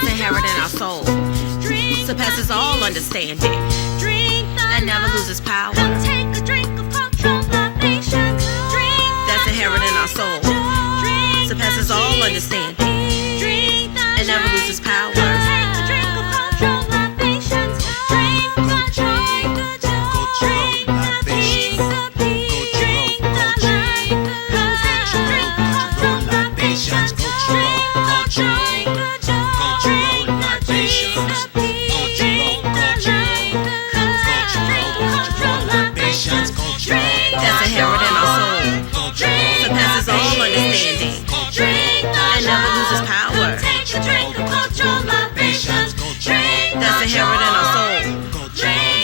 that's inherent in our soul, surpasses all understanding, and never loses power. That's inherent in our soul, surpasses all understanding, and never loses power.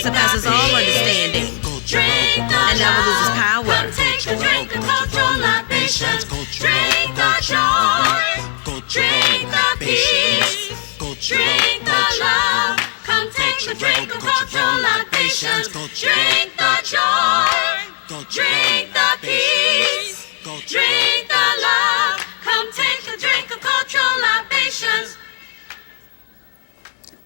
Surpasses all understanding, and never loses power. Take a drink of cultural libations. Drink the joy, drink the peace, drink the love. Come take a drink of cultural libations. Drink the joy, drink the peace, drink the love. Come take a drink of cultural libations.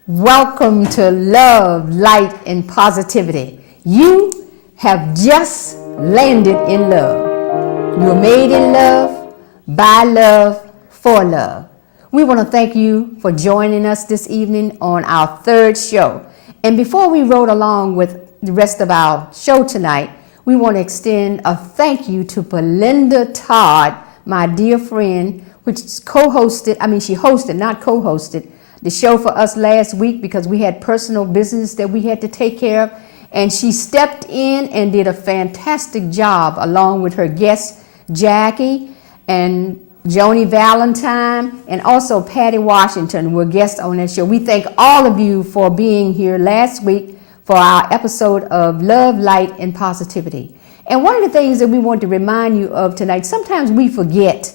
Welcome to Love, Light, and Positivity. You have just landed in love. You were made in love, by love, for love. We want to thank you for joining us this evening on our third show. And before we rode along with the rest of our show tonight, we want to extend a thank you to Belinda Todd, my dear friend, which she hosted, not co-hosted, the show for us last week because we had personal business that we had to take care of. And she stepped in and did a fantastic job along with her guests, Jackie and Joni Valentine, and also Patty Washington were guests on that show. We thank all of you for being here last week for our episode of Love, Light, and Positivity. And one of the things that we want to remind you of tonight, sometimes we forget.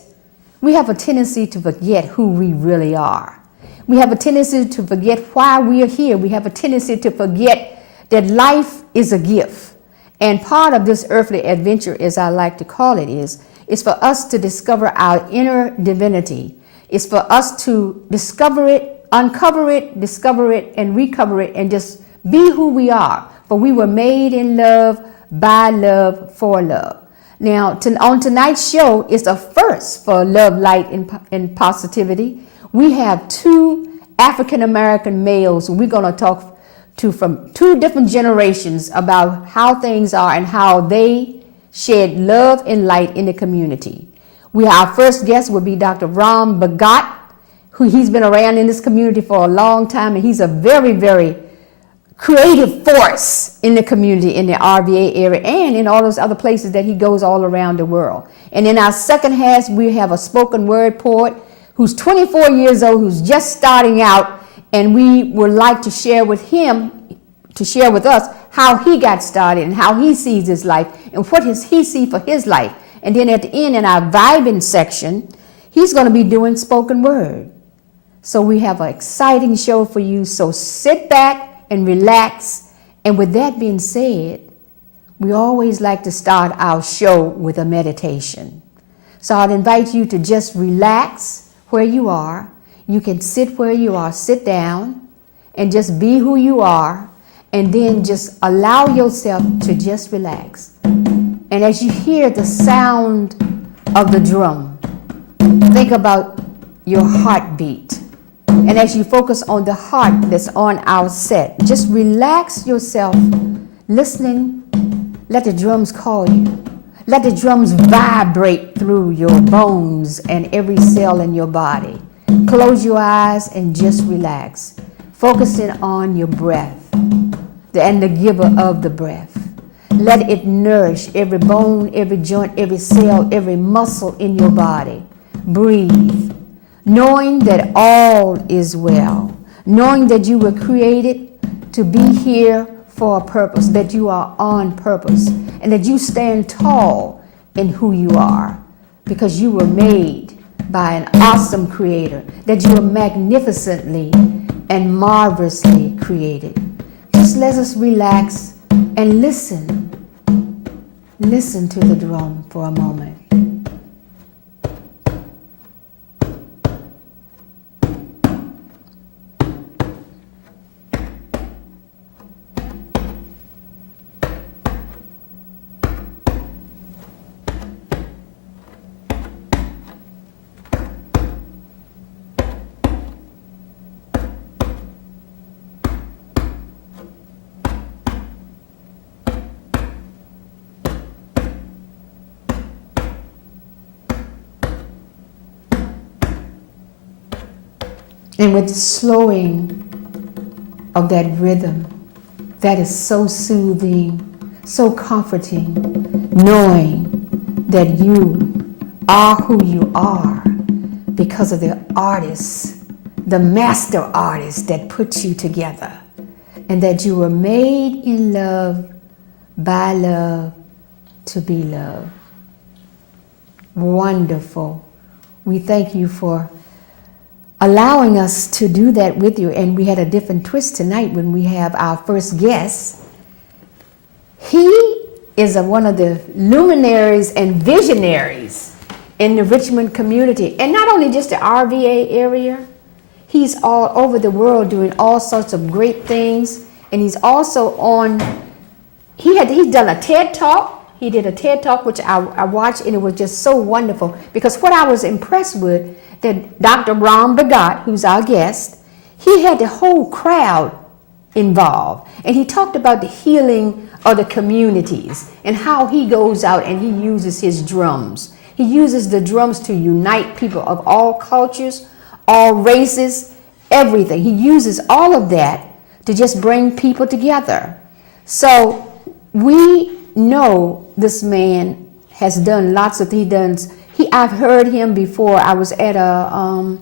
We have a tendency to forget who we really are. We have a tendency to forget why we are here. We have a tendency to forget that life is a gift. And part of this earthly adventure, as I like to call it, is for us to discover our inner divinity. It's for us to discover it, uncover it, discover it, and recover it, and just be who we are. For we were made in love, by love, for love. Now, on tonight's show is a first for Love, Light, and Positivity. We have two African-American males we're going to talk to from two different generations about how things are and how they shed love and light in the community. Our first guest will be Dr. Ram Bhagat, who he's been around in this community for a long time, and he's a very, very creative force in the community, in the RVA area, and in all those other places that he goes all around the world. And in our second half, we have a spoken word poet who's 24 years old, who's just starting out, and we would like to share with him, to share with us how he got started and how he sees his life and what he sees for his life. And then at the end, in our vibing section, he's going to be doing spoken word. So we have an exciting show for you, so sit back and relax. And with that being said, we always like to start our show with a meditation. So I'd invite you to just relax where you are. You can sit where you are, sit down, and just be who you are, and then just allow yourself to just relax. And as you hear the sound of the drum, think about your heartbeat. And as you focus on the heart that's on our set, just relax yourself, listening. Let the drums call you. Let the drums vibrate through your bones and every cell in your body. Close your eyes and just relax, focusing on your breath and the giver of the breath. Let it nourish every bone, every joint, every cell, every muscle in your body. Breathe, knowing that all is well, knowing that you were created to be here for a purpose, that you are on purpose, and that you stand tall in who you are, because you were made by an awesome creator, that you are magnificently and marvelously created. Just let us relax and listen. Listen to the drum for a moment. And with the slowing of that rhythm, that is so soothing, so comforting, knowing that you are who you are because of the artist, the master artist that put you together, and that you were made in love, by love, to be loved. Wonderful. We thank you for allowing us to do that with you. And we had a different twist tonight when we have our first guest. He is one of the luminaries and visionaries in the Richmond community. And not only just the RVA area, he's all over the world doing all sorts of great things. And he's also on, he's done a TED Talk. He did a TED Talk, which I watched, and it was just so wonderful. Because what I was impressed with, that Dr. Ram Bhagat, who's our guest, he had the whole crowd involved. And he talked about the healing of the communities and how he goes out and he uses his drums. He uses the drums to unite people of all cultures, all races, everything. He uses all of that to just bring people together. So we know this man has done lots of things. I've heard him before. I was at a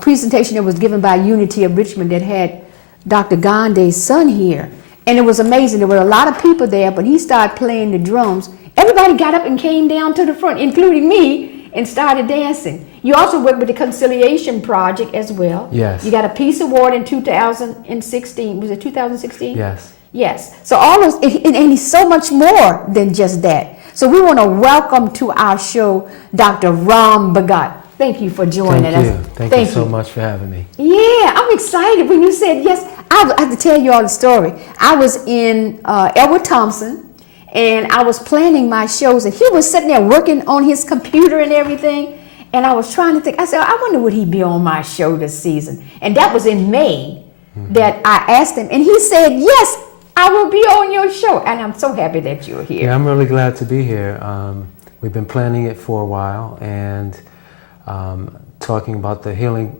presentation that was given by Unity of Richmond that had Dr. Gandhi's son here. And it was amazing. There were a lot of people there, but he started playing the drums. Everybody got up and came down to the front, including me, and started dancing. You also work with the Conciliation Project as well. Yes. You got a Peace Award in 2016. Was it 2016? Yes. Yes. So all those, and he's so much more than just that. So we want to welcome to our show Dr. Ram Bhagat. Thank you for joining us. Thank you so much for having me. Yeah, I'm excited when you said yes. I have to tell you all the story. I was in Edward Thompson, and I was planning my shows, and he was sitting there working on his computer and everything. And I was trying to think. I said, I wonder would he be on my show this season? And that was in May that I asked him, and he said, yes, I will be on your show. And I'm so happy that you're here. Yeah, I'm really glad to be here. We've been planning it for a while, and talking about the healing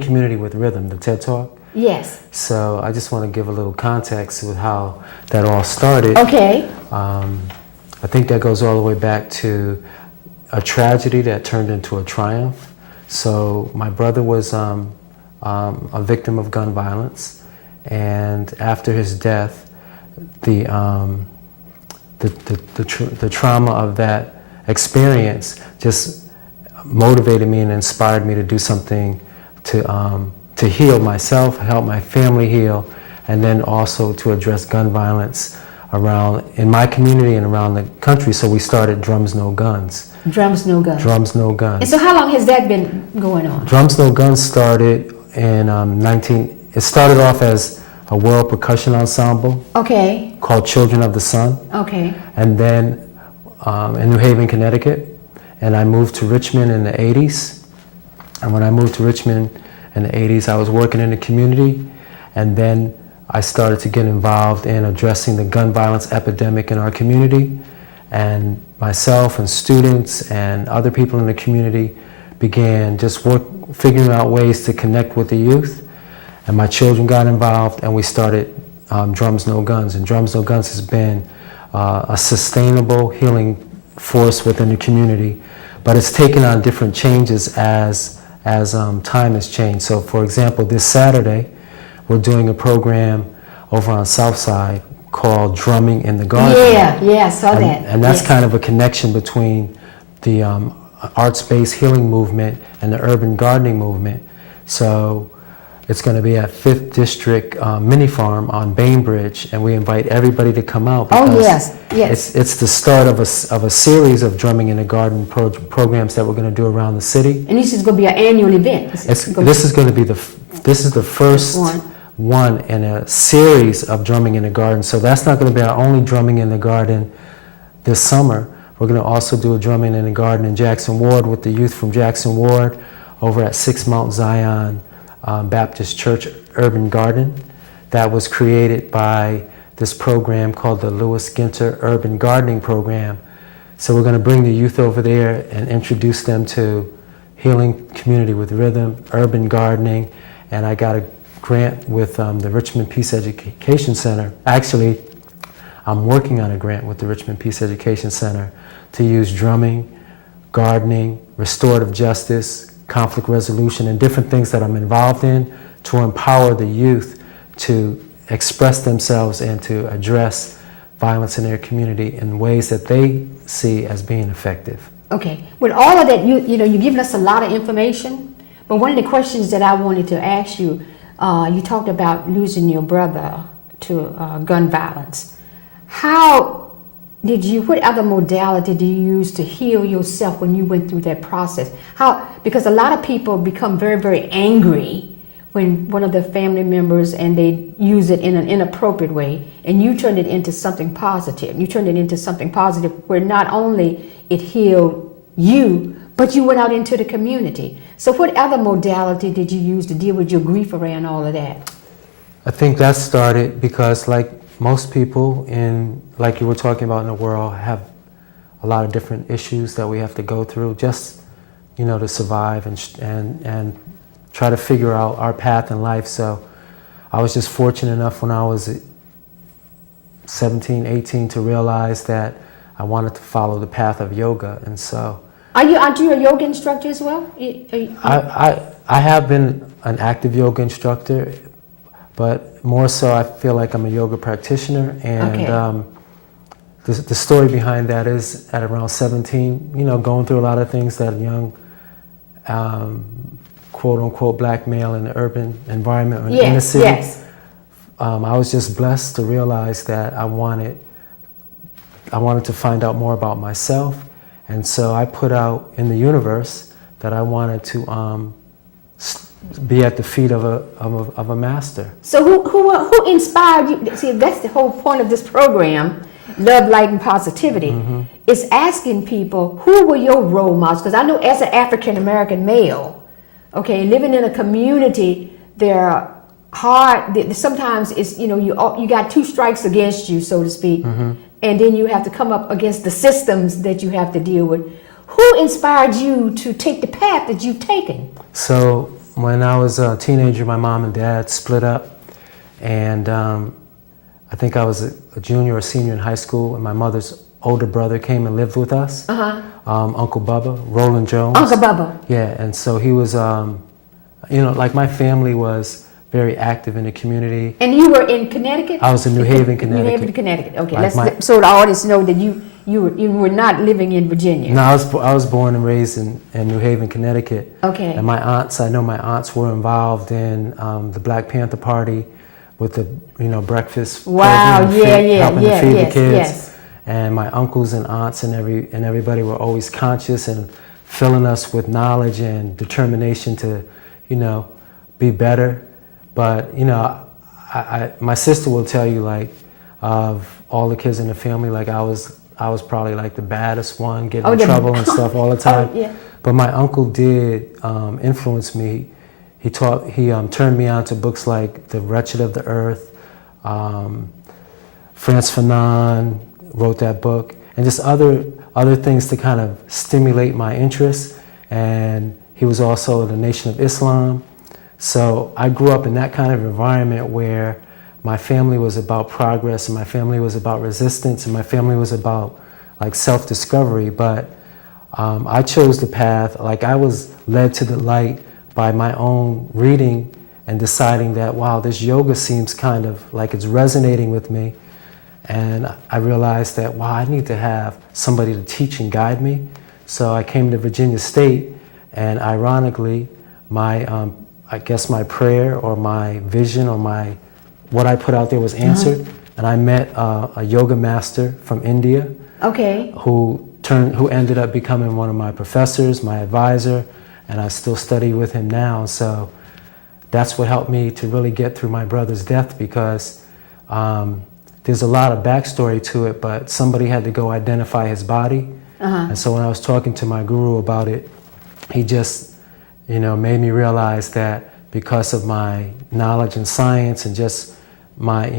community with rhythm, the TED Talk. Yes. So I just want to give a little context with how that all started. Okay. I think that goes all the way back to a tragedy that turned into a triumph. So my brother was a victim of gun violence, and after his death, the trauma of that experience just motivated me and inspired me to do something to heal myself, help my family heal, and then also to address gun violence around in my community and around the country. So we started Drums No Guns. Drums No Guns. Drums No Guns. And so how long has that been going on? Drums No Guns started in it started off as a world percussion ensemble. Okay. Called Children of the Sun. Okay. And then in New Haven, Connecticut. And I moved to Richmond in the 80s. And when I moved to Richmond in the 80s, I was working in the community. And then I started to get involved in addressing the gun violence epidemic in our community. And myself and students and other people in the community began just figuring out ways to connect with the youth. And my children got involved, and we started Drums No Guns. And Drums No Guns has been a sustainable healing force within the community, but it's taken on different changes as time has changed. So for example, this Saturday, we're doing a program over on Southside called Drumming in the Garden. Yeah, I saw that. And that's kind of a connection between the arts-based healing movement and the urban gardening movement. So it's going to be at 5th District Mini Farm on Bainbridge, and we invite everybody to come out. Oh, yes. It's the start of a series of Drumming in the Garden programs that we're going to do around the city. And this is going to be an annual event. This is the first one in a series of Drumming in the Garden. So that's not going to be our only Drumming in the Garden this summer. We're going to also do a Drumming in the Garden in Jackson Ward with the youth from Jackson Ward over at 6 Mount Zion Baptist Church Urban Garden. That was created by this program called the Lewis Ginter Urban Gardening Program. So we're going to bring the youth over there and introduce them to healing community with rhythm, urban gardening, and I got a grant with the Richmond Peace Education Center. Actually, I'm working on a grant with the Richmond Peace Education Center to use drumming, gardening, restorative justice, conflict resolution, and different things that I'm involved in to empower the youth to express themselves and to address violence in their community in ways that they see as being effective. Okay, with all of that, you've given us a lot of information, but one of the questions that I wanted to ask you, you talked about losing your brother to gun violence. What other modality did you use to heal yourself when you went through that process? Because a lot of people become very, very angry when one of their family members and they use it in an inappropriate way, and you turned it into something positive. You turned it into something positive where not only it healed you, but you went out into the community. So what other modality did you use to deal with your grief around all of that? I think that started because, like most people like you were talking about in the world, have a lot of different issues that we have to go through just, to survive and try to figure out our path in life. So I was just fortunate enough when I was 17, 18 to realize that I wanted to follow the path of yoga. And so... Aren't you a yoga instructor as well? I have been an active yoga instructor, but more so I feel like I'm a yoga practitioner. And okay. The story behind that is at around 17, going through a lot of things that a young quote-unquote black male in the urban environment or in the city. Yes. I was just blessed to realize that I wanted to find out more about myself, and so I put out in the universe that I wanted to be at the feet of a master. So who inspired you? See, that's the whole point of this program, Love, Light, and Positivity. Mm-hmm. It's asking people, who were your role models? Because I know as an African-American male, okay, living in a community, they're hard. Sometimes it's, you got two strikes against you, so to speak, mm-hmm. and then you have to come up against the systems that you have to deal with. Who inspired you to take the path that you've taken? So when I was a teenager, my mom and dad split up, and I think I was a junior or senior in high school, and my mother's older brother came and lived with us. Uh-huh. Uncle Bubba, Roland Jones. Uncle Bubba. Yeah, and so he was, like my family was very active in the community. And you were in Connecticut? I was in New Haven, Connecticut. New Haven, Connecticut. Okay, so the audience know that you were not living in Virginia. No, I was born and raised in New Haven, Connecticut. Okay. And I know my aunts were involved in the Black Panther Party with the breakfast. Wow! Helping to feed the kids. Yes. And my uncles and aunts and everybody were always conscious and filling us with knowledge and determination to, be better. But my sister will tell you, like, of all the kids in the family, like I was probably like the baddest one, getting in trouble and stuff all the time. Yeah. But my uncle did influence me. He turned me on to books like The Wretched of the Earth. Frantz Fanon wrote that book, and just other things to kind of stimulate my interest. And he was also in the Nation of Islam. So I grew up in that kind of environment where my family was about progress, and my family was about resistance, and my family was about like self-discovery. But I chose the path, like I was led to the light by my own reading and deciding that, wow, this yoga seems kind of like it's resonating with me. And I realized that, wow, I need to have somebody to teach and guide me. So I came to Virginia State, and ironically, I guess my prayer or my vision or what I put out there was answered. Uh-huh. And I met a yoga master from India. Okay. Who ended up becoming one of my professors, my advisor, and I still study with him now. So that's what helped me to really get through my brother's death, because there's a lot of backstory to it, but somebody had to go identify his body. Uh-huh. And so when I was talking to my guru about it, he just, made me realize that because of my knowledge in science and just my,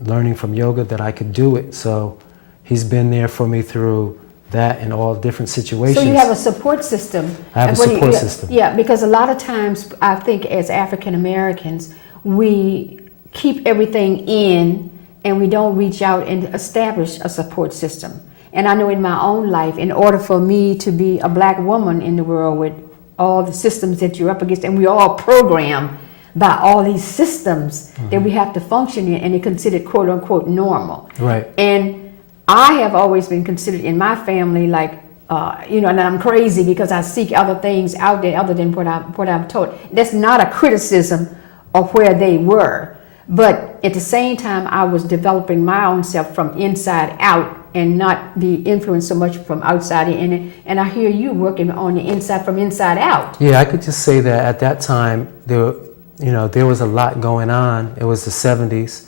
learning from yoga, that I could do it. So he's been there for me through that in all different situations. So you have a support system. I have And a what do support system. Yeah, because a lot of times I think as African Americans, we keep everything in and we don't reach out and establish a support system. And I know in my own life, in order for me to be a black woman in the world with all the systems that you're up against, and we're all programmed by all these systems that we have to function in, and they're considered quote unquote normal. Right. And I have always been considered in my family like, and I'm crazy because I seek other things out there other than what I'm taught. That's not a criticism of where they were, but at the same time, I was developing my own self from inside out and not be influenced so much from outside in. And I hear you working on the inside from inside out. Yeah, I could just say that at that time there was a lot going on. It was the 70s,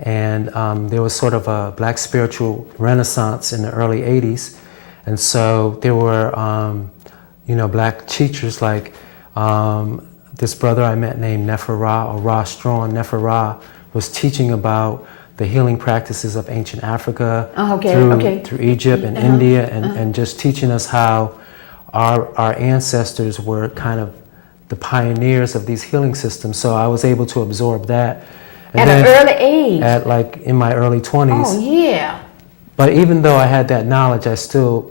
and there was sort of a black spiritual renaissance in the early 80s. And so there were, black teachers like this brother I met named Nefer Ra, or Ra Strong. Nefer Ra was teaching about the healing practices of ancient Africa through Egypt and India, and just teaching us how our ancestors were kind of the pioneers of these healing systems. So I was able to absorb that. And at an early age? At like in my early 20s. Oh, yeah. But even though I had that knowledge, I still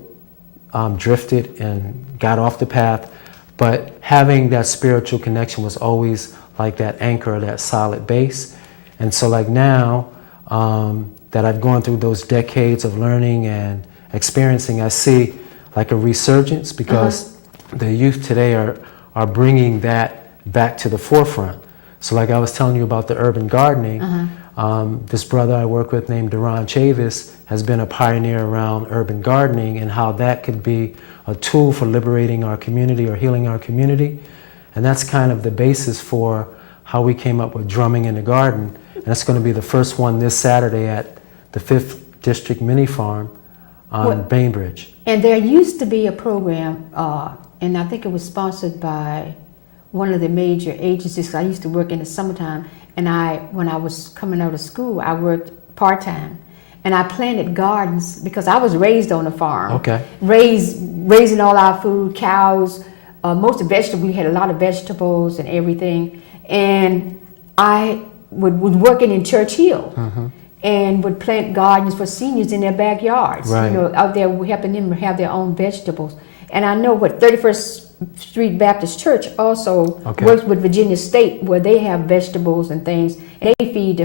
drifted and got off the path. But having that spiritual connection was always like that anchor, that solid base. And so like now that I've gone through those decades of learning and experiencing, I see like a resurgence because the youth today are bringing that back to the forefront. So like I was telling you about the urban gardening, this brother I work with named Duran Chavis has been a pioneer around urban gardening and how that could be a tool for liberating our community or healing our community. And that's kind of the basis for how we came up with Drumming in the Garden. And that's going to be the first one this Saturday at the 5th District Mini Farm on Bainbridge. And there used to be a program, and I think it was sponsored by one of the major agencies. I used to work in the summertime, and when I was coming out of school, I worked part-time. And I planted gardens because I was raised on a farm. Okay. Raising all our food, cows, most of the vegetables. We had a lot of vegetables and everything. And I was working in Church Hill and would plant gardens for seniors in their backyards. Right. Out there helping them have their own vegetables. And I know 31st Street Baptist Church also works with Virginia State, where they have vegetables and things, and they feed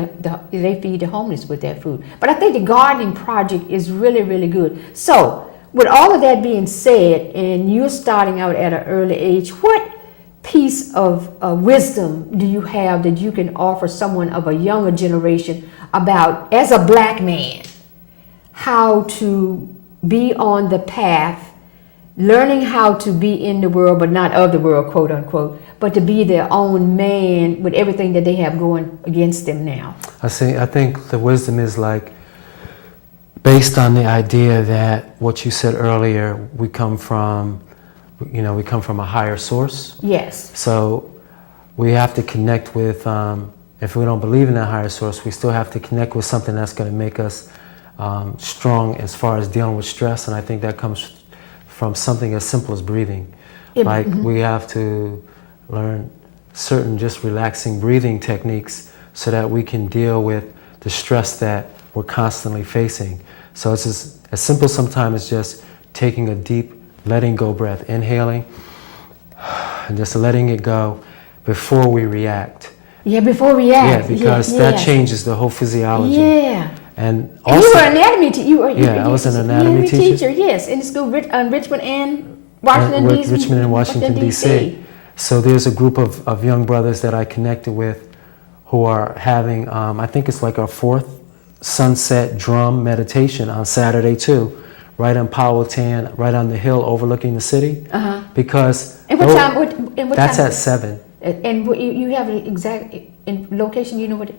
the homeless with that food. But I think the gardening project is really, really good. So, with all of that being said, and you're starting out at an early age, what piece of wisdom do you have that you can offer someone of a younger generation about, as a black man, how to be on the path, learning how to be in the world but not of the world, quote unquote, but to be their own man with everything that they have going against them now? I think the wisdom is like based on the idea that what you said earlier, we come from a higher source. Yes. So we have to connect with, if we don't believe in that higher source, we still have to connect with something that's going to make us strong as far as dealing with stress. And I think that comes from something as simple as breathing. We have to learn certain just relaxing breathing techniques so that we can deal with the stress that we're constantly facing. So it's as simple sometimes as just taking a deep letting go breath, inhaling and just letting it go before we react. Yeah, before we react. Yeah, because that changes the whole physiology. Yeah. And also, you were an anatomy teacher. I was an anatomy teacher. Yes, in the school Richmond and Washington, D.C. Richmond and Washington, D.C. So there's a group of young brothers that I connected with who are having, I think it's like our 4th sunset drum meditation on Saturday too, right on Powhatan, right on the hill overlooking the city. Because and what time? That's at 7. And you have an exact location, you know what?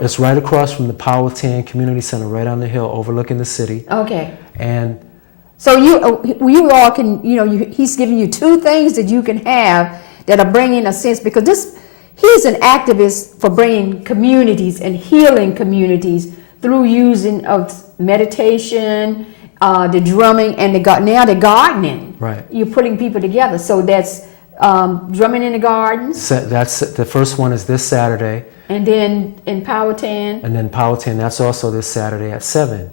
It's right across from the Powhatan Community Center, right on the hill overlooking the city. Okay. And so you all can, he's giving you 2 things that you can have that are bringing a sense, because he's an activist for bringing communities and healing communities through using of meditation, the drumming and now the gardening. Right. You're putting people together. So that's drumming in the gardens, So that's the first one is this Saturday, and then in Powhatan. and then Powhatan, that's also this Saturday at 7.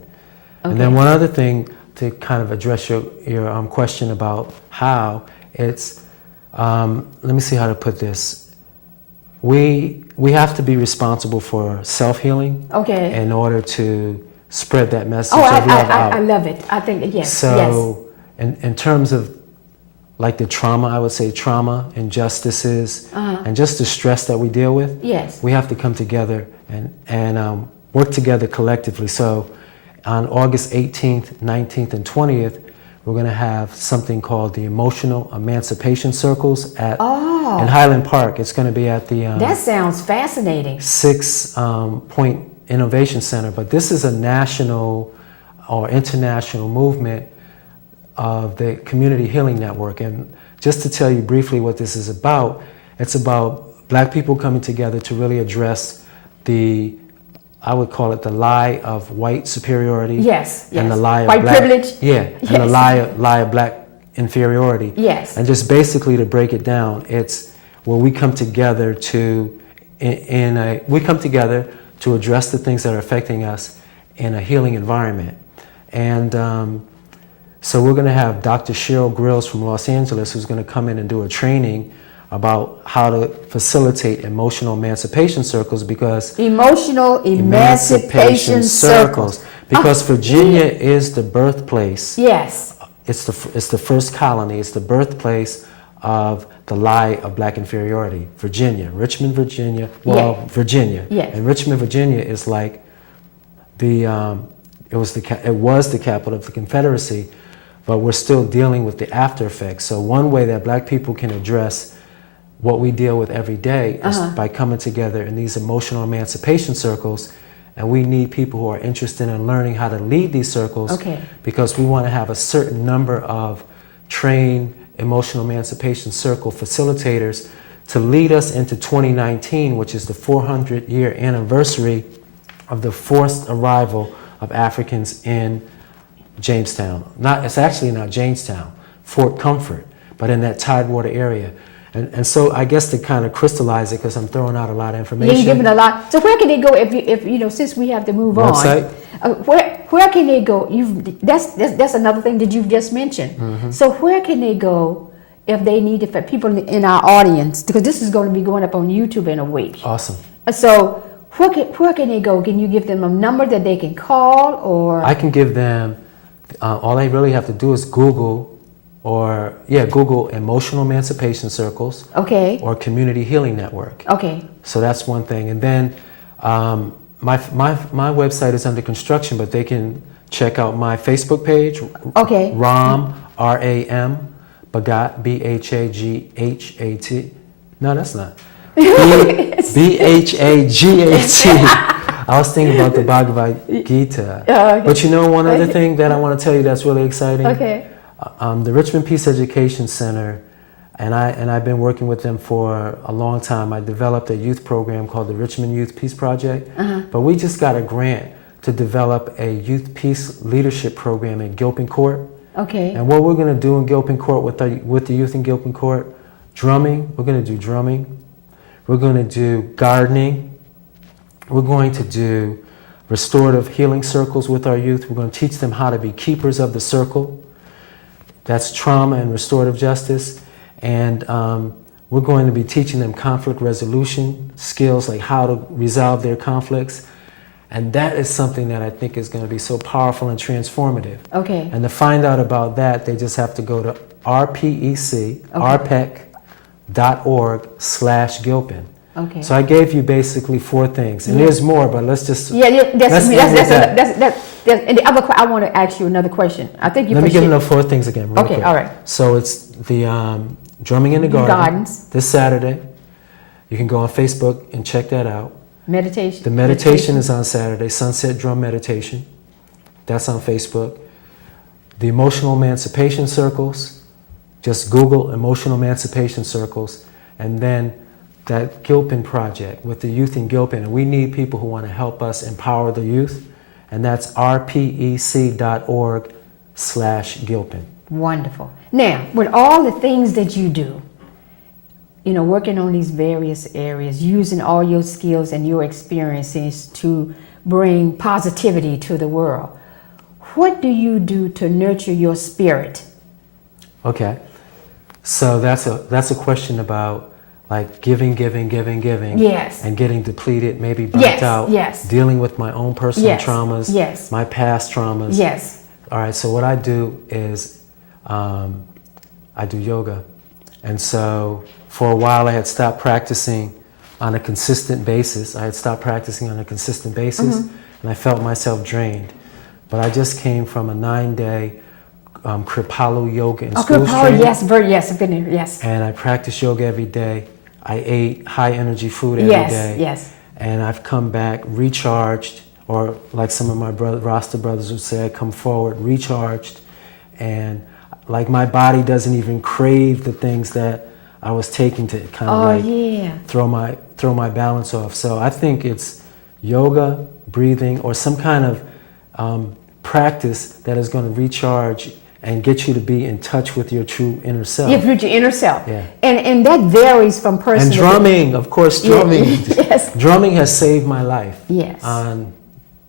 And Okay. then one other thing to kind of address your question about how it's, let me see how to put this. We have to be responsible for self-healing Okay. in order to spread that message Oh, of love out. I love it. I think, yes, So in terms of like the trauma, I would say trauma, injustices, and just the stress that we deal with, Yes. we have to come together and work together collectively. So on August 18th, 19th, and 20th, we're going to have something called the Emotional Emancipation Circles in Highland Park. It's going to be at the That sounds fascinating. 6 Point Innovation Center. But this is a national or international movement of the Community Healing Network. And just to tell you briefly what this is about, it's about Black people coming together to really address I would call it the lie of white superiority. Yes, And the yes. lie of White black, privilege. Yeah, and the Yes. lie of black inferiority. Yes. And just basically to break it down, it's where we come together we come together to address the things that are affecting us in a healing environment. And so we're going to have Dr. Cheryl Grills from Los Angeles, who's going to come in and do a training about how to facilitate emotional emancipation circles, because Emotional emancipation circles. Because Virginia is the birthplace. Yes. It's the first colony. It's the birthplace of the lie of black inferiority. Virginia, Richmond, Virginia. Well, Yeah. Virginia. Yes. And Richmond, Virginia is like it was the capital of the Confederacy, but we're still dealing with the after effects. So one way that black people can address what we deal with every day is by coming together in these emotional emancipation circles. And we need people who are interested in learning how to lead these circles, Okay. because we want to have a certain number of trained emotional emancipation circle facilitators to lead us into 2019, which is the 400-year anniversary of the forced arrival of Africans in Jamestown. It's actually not Jamestown, Fort Comfort, but in that Tidewater area. And so I guess to kind of crystallize it, because I'm throwing out a lot of Yeah, information. you're giving a lot. So where can they go if you know, since we have to move Website? on? Where can they go? That's another thing that you've just mentioned. Mm-hmm. So where can they go if they need it, for people in our audience? Because this is going to be going up on YouTube in a week. Awesome. So where can they go? Can you give them a number that they can call, or? I can give them, all they really have to do is Google Emotional Emancipation Circles Okay. or Community Healing Network. Okay. So that's one thing. And then my website is under construction, but they can check out my Facebook page, Okay. Ram, R-A-M, Bhagat, B-H-A-G-H-A-T. No, that's not. B-H-A-G-A-T. I was thinking about the Bhagavad Gita. Okay. But you know one other thing that I want to tell you that's really exciting? Okay. The Richmond Peace Education Center, and I've been working with them for a long time. I developed a youth program called the Richmond Youth Peace Project, but we just got a grant to develop a youth peace leadership program in Gilpin Court. Okay. And what we're going to do in Gilpin Court with the youth in Gilpin Court, drumming. We're going to do drumming. We're going to do gardening. We're going to do restorative healing circles with our youth. We're going to teach them how to be keepers of the circle. That's trauma and restorative justice. And we're going to be teaching them conflict resolution skills, like how to resolve their conflicts. And that is something that I think is going to be so powerful and transformative. Okay. And to find out about that, they just have to go to rpec.org/Gilpin. Okay. So I gave you basically 4 things, and there's more, but let's just Yeah, let's end with that. And the other, I want to ask you another question. I think you. Let me give you them the 4 things again. Real Okay, quick. all right. So it's the drumming in the garden. Gardens. This Saturday. You can go on Facebook and check that out. Meditation. The meditation is on Saturday, Sunset Drum Meditation. That's on Facebook. The Emotional Emancipation Circles, just Google Emotional Emancipation Circles, and then that Gilpin Project with the youth in Gilpin. And we need people who want to help us empower the youth, and that's rpec.org Gilpin. Wonderful. Now, with all the things that you do, working on these various areas, using all your skills and your experiences to bring positivity to the world, what do you do to nurture your spirit? Okay, so that's a question about like giving, Yes. and getting depleted, maybe burnt out. Yes. Dealing with my own personal Yes. traumas. Yes. My past traumas. Yes. All right. So what I do is I do yoga, and so for a while I had stopped practicing on a consistent basis. Mm-hmm. And I felt myself drained. But I just came from a 9-day Kripalu yoga and schools training. Yes, I've been there, yes. And I practice yoga every day. I ate high energy food every day. Yes. And I've come back recharged, or like some of my Rasta brothers would say, I come forward recharged, and like my body doesn't even crave the things that I was taking to kind of throw my balance off. So I think it's yoga, breathing, or some kind of practice that is going to recharge and get you to be in touch with your true inner self. Yeah, with your inner self. Yeah. And that varies from person And to drumming, of course, drumming. Yes. Drumming has saved my life. Yes. On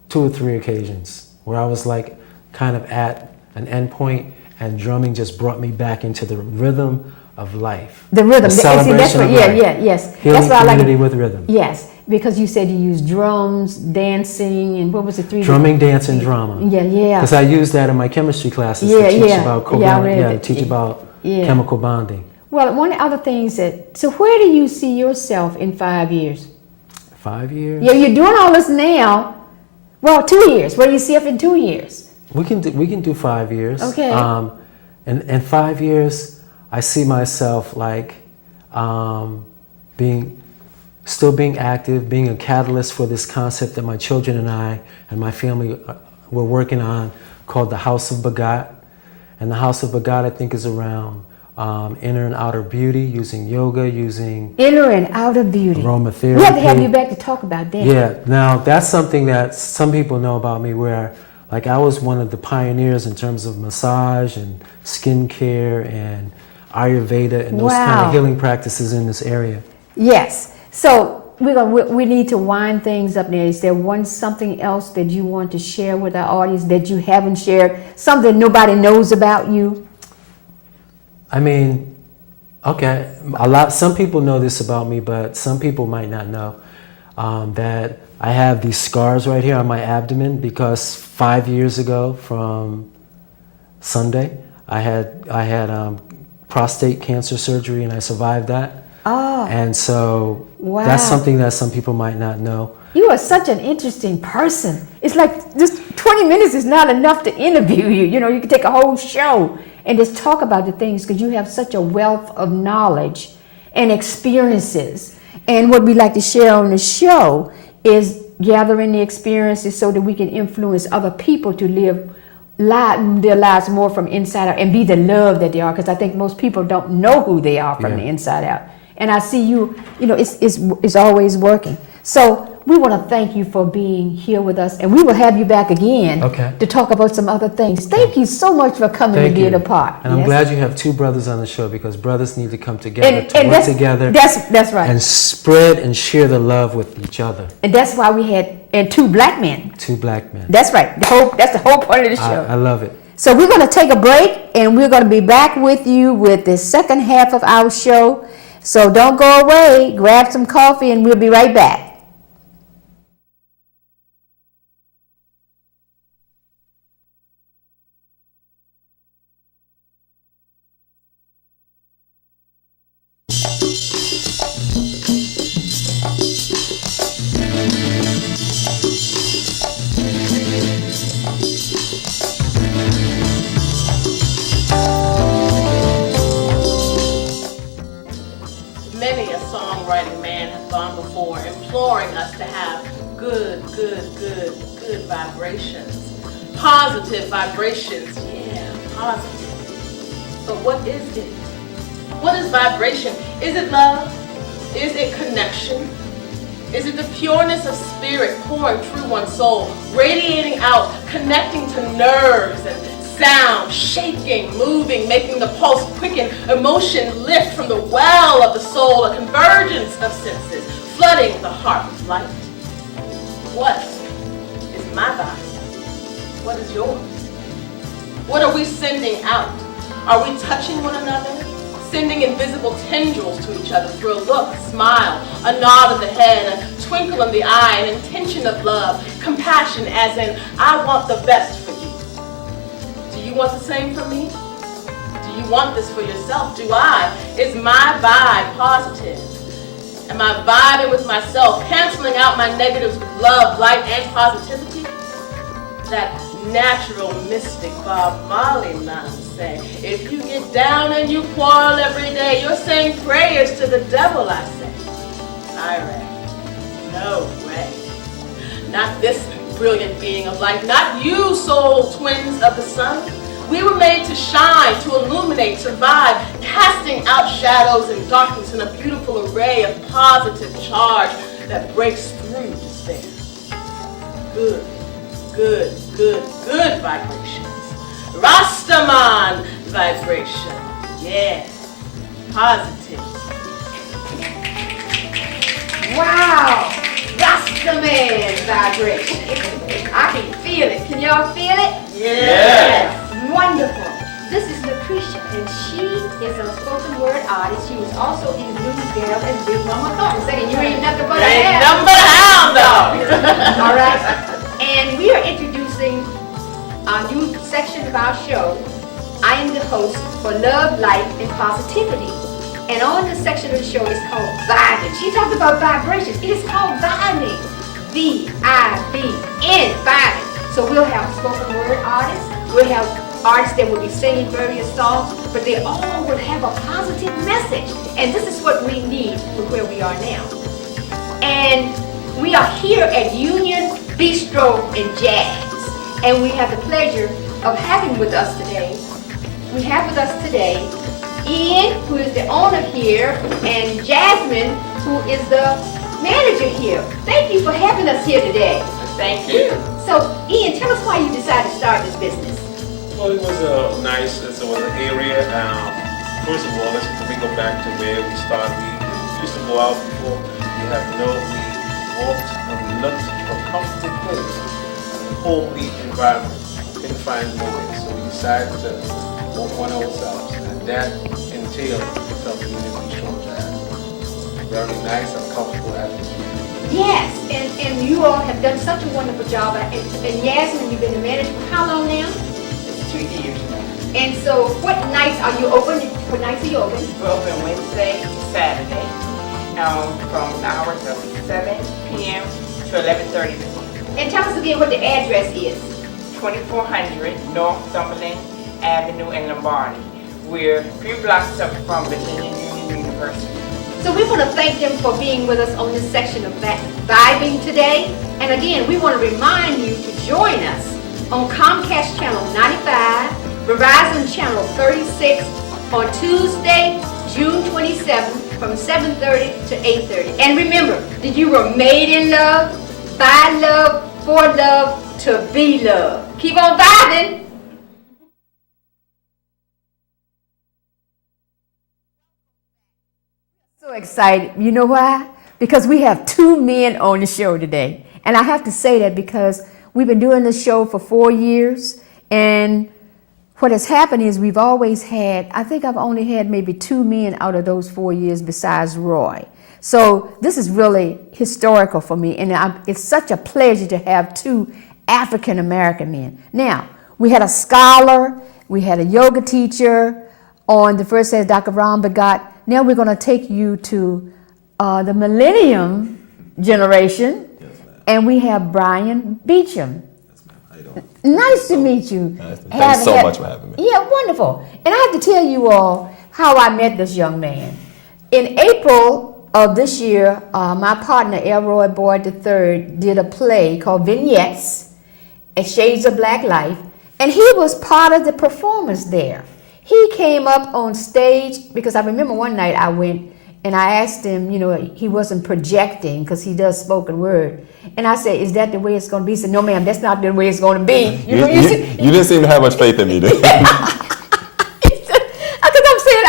2 or 3 occasions where I was like kind of at an end point, and drumming just brought me back into the rhythm of life. The rhythm. The celebration of life. Yes. Healing that's why community I like it. with rhythm. Yes, because you said you use drums, dancing, and what was the 3? Drumming, dance, and drama. Yeah. Because I use that in my chemistry classes Yeah, to teach yeah. about Yeah, I covalent, read to it. teach about Yeah. chemical bonding. Well, one of the other things so where do you see yourself in 5 years? 5 years? Yeah, you're doing all this now. Well, 2 years. Where do you see yourself in 2 years? We can do 5 years. Okay. In 5 years, I see myself like still being active, being a catalyst for this concept that my children and I and my family were working on, called the House of Bhagat. And the House of Bhagat, I think, is around inner and outer beauty, using yoga, using Inner and outer beauty. aromatherapy. We have to have you back to talk about that. Yeah, now that's something that some people know about me, where like I was one of the pioneers in terms of massage and skincare and Ayurveda and those kind of healing practices in this area. Yes. So we need to wind things up there. Is there something else that you want to share with our audience that you haven't shared? Something nobody knows about you? I mean, okay, some people know this about me, but some people might not know that I have these scars right here on my abdomen because 5 years ago from Sunday, I had prostate cancer surgery and I survived that. Oh. And so Wow. that's something that some people might not know. You are such an interesting person. It's like just 20 minutes is not enough to interview you. You can take a whole show and just talk about the things because you have such a wealth of knowledge and experiences. And what we like to share on the show is gathering the experiences so that we can influence other people to live their lives more from inside out and be the love that they are, because I think most people don't know who they are from the inside out. And I see it's always working. So we want to thank you for being here with us, and we will have you back again to talk about some other things. Thank you so much for coming to Get Apart. And I'm glad you have 2 brothers on the show, because brothers need to come together to work together. That's right. And spread and share the love with each other. And that's why we had 2 black men. 2 black men. That's right. That's the whole point of the show. I love it. So we're going to take a break, and we're going to be back with you with the second half of our show. So don't go away. Grab some coffee, and we'll be right back. Many a songwriting man has gone before, imploring us to have good vibrations. Positive vibrations, positive. But what is it? What is vibration? Is it love? Is it connection? Is it the pureness of spirit pouring through one's soul, radiating out, connecting to nerves and sound, shaking, moving, making the pulse quicken, emotion lift from the well of the soul, a convergence of senses, flooding the heart with light. What is my vibe? What is yours? What are we sending out? Are we touching one another? Sending invisible tendrils to each other through a look, a smile, a nod of the head, a twinkle in the eye, an intention of love, compassion as in, I want the best for you. Do you want the same for me? Do you want this for yourself? Do I? Is my vibe positive? Am I vibing with myself, canceling out my negatives with love, light, and positivity? That natural mystic Bob Marley man say, if you get down and you quarrel every day, you're saying prayers to the devil, I say. Ira, no way. Not this brilliant being of light, not you, soul twins of the sun. We were made to shine, to illuminate, to vibe, casting out shadows and darkness in a beautiful array of positive charge that breaks through despair. Good, good, good, good vibrations. Rastaman vibration. Yeah, positive. Wow, that's the man's vibration. I can feel it. Can y'all feel it? Yes. Wonderful. This is Lucretia, and she is a spoken word artist. She was also in Blues Girl and Big Mama Thornton. Saying you ain't nothing but a Ain't hound. nothing but a hound dog. All right. And we are introducing our new section of our show. I am the host for Love, Light, and Positivity. And on this section of the show is called Vibing. She talked about vibrations. It is called Vibing. V-I-B-N, Vibing. So we'll have spoken word artists. We'll have artists that will be singing various songs, but they all will have a positive message. And this is what we need for where we are now. And we are here at Union Bistro and Jazz. And we have the pleasure of having with us today, Ian, who is the owner here, and Jasmine, who is the manager here. Thank you for having us here today. Thank you. So, Ian, tell us why you decided to start this business. Well, it was a nice, it was an area. First of all, let's go back to where we started. We used to go out before. We walked and we looked for a comfortable place, a homely environment. Couldn't find no way, so we decided to walk one ourselves, and that entailed becoming Union Bistro and Jazz. Very nice and comfortable atmosphere. Yes, and you all have done such a wonderful job. And Yasmin, you've been the manager for how long now? 2 years now. And so, what nights are you open? What nights are you open? We're open Wednesday to Saturday from hours of 7 p.m. to 11:30 p.m. And tell us again what the address is. 2400 Northumberland Avenue in Lombardy. We're a few blocks up from Virginia Union University. So we want to thank them for being with us on this section of Vibing today. And again, we want to remind you to join us on Comcast Channel 95, Verizon Channel 36 on Tuesday, June 27th from 7:30 to 8:30. And remember that you were made in love, by love, for love, to be loved. Keep on vibing. So excited. You know why? Because we have 2 men on the show today. And I have to say that because we've been doing this show for 4 years. And what has happened is we've always had, I think I've only had maybe 2 men out of those 4 years besides Roy. So this is really historical for me. And it's such a pleasure to have 2 African American men. Now, we had a scholar, we had a yoga teacher on the first day, Dr. Ram Bhagat. Now we're going to take you to the millennium generation, and we have Brian Beecham. Yes, ma'am. How you doing? Nice to meet you. Thanks so much for having me. Yeah, wonderful. And I have to tell you all how I met this young man. In April of this year, my partner, Elroy Boyd III, did a play called Vignettes, A Shades of Black Life, and he was part of the performance there. He came up on stage because I remember one night I went and I asked him, you know, he wasn't projecting because he does spoken word. And I said, "Is that the way it's going to be?" He said, "No, ma'am, that's not the way it's going to be." You know, You didn't seem to have much faith in me, did you? because I'm saying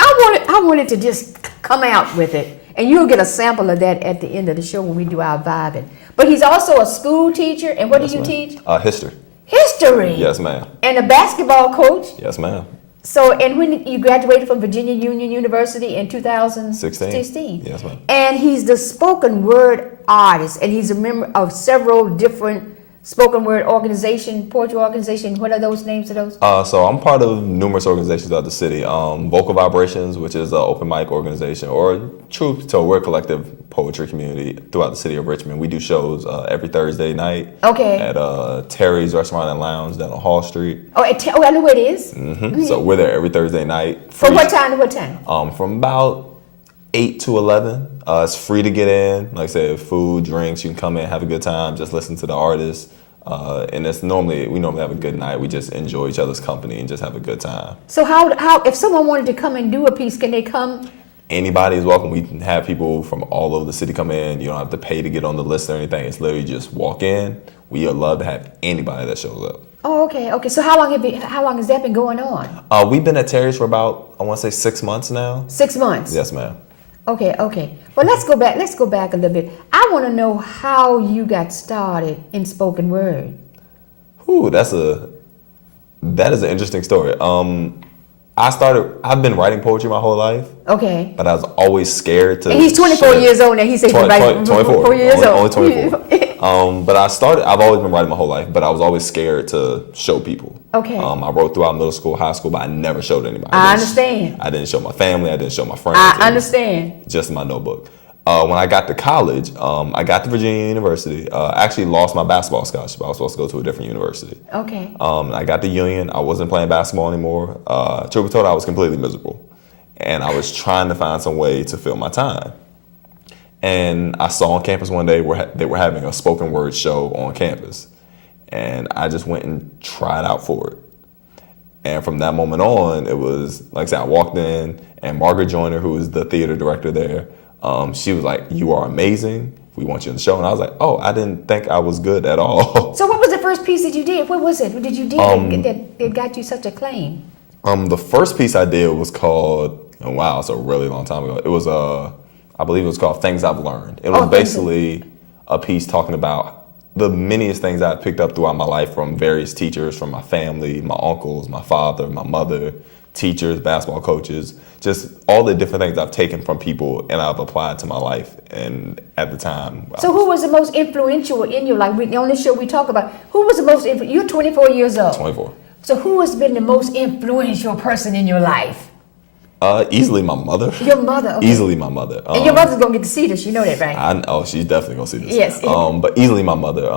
I wanted to just come out with it, and you'll get a sample of that at the end of the show when we do our vibing. But he's also a school teacher, and what do you teach? History. History. Yes, ma'am. And a basketball coach. Yes, ma'am. So, and when you graduated from Virginia Union University in 2016. Yes, ma'am. And he's the spoken word artist, and he's a member of several different spoken word poetry organization. What are those names of those? So I'm part of numerous organizations throughout the city. Vocal Vibrations, which is an open mic organization, or Truth to We're a collective poetry community throughout the city of Richmond. We do shows every Thursday night. Okay. At Terry's Restaurant and Lounge down on Hall Street. Oh, I know where it is. Mm-hmm. So we're there every Thursday night. From what time to what time? From about 8 to 11. It's free to get in. Like I said, food, drinks. You can come in, have a good time, just listen to the artists. And we normally have a good night. We just enjoy each other's company and just have a good time. So how if someone wanted to come and do a piece, can they come? Anybody is welcome. We can have people from all over the city come in. You don't have to pay to get on the list or anything. It's literally just walk in. We would love to have anybody that shows up. Oh, okay. So how long has that been going on? We've been at Terry's for about, I want to say 6 months now. 6 months. Yes, ma'am. Okay. Well, let's go back a little bit. I want to know how you got started in spoken word. Ooh, that is an interesting story. I've been writing poetry my whole life. Okay. But I was always scared to. And he's 24 years old now. He said he's 24 years old. Only 24. But I've always been writing my whole life, but I was always scared to show people. Okay. I wrote throughout middle school, high school, but I never showed anybody. I understand. I didn't show my family. I didn't show my friends. I understand. Just in my notebook. When I got to college, I got to Virginia University. I actually lost my basketball scholarship. I was supposed to go to a different university. Okay. I got to Union. I wasn't playing basketball anymore. Truth be told, I was completely miserable. And I was trying to find some way to fill my time. And I saw on campus one day where they were having a spoken word show on campus. And I just went and tried out for it. And from that moment on, it was, like I said, I walked in, and Margaret Joyner, who is the theater director there, she was like, "You are amazing. We want you in the show." And I was like, "Oh, I didn't think I was good at all." So what was the first piece that you did? What was it? What did you do that got you such acclaim? The first piece I did was called, oh wow, it's a really long time ago. It was I believe it was called Things I've Learned. It was basically a piece talking about the manyest things I picked up throughout my life from various teachers, from my family, my uncles, my father, my mother, teachers, basketball coaches, just all the different things I've taken from people and I've applied to my life. And at the time, so who was the most influential in your life? On this show we talk about who was the most influential. You're 24 years old. 24. So who has been the most influential person in your life? Easily my mother. Your mother. Okay. Easily my mother. And your mother's gonna get to see this. You know that, right? She's definitely gonna see this. Yes. But easily my mother.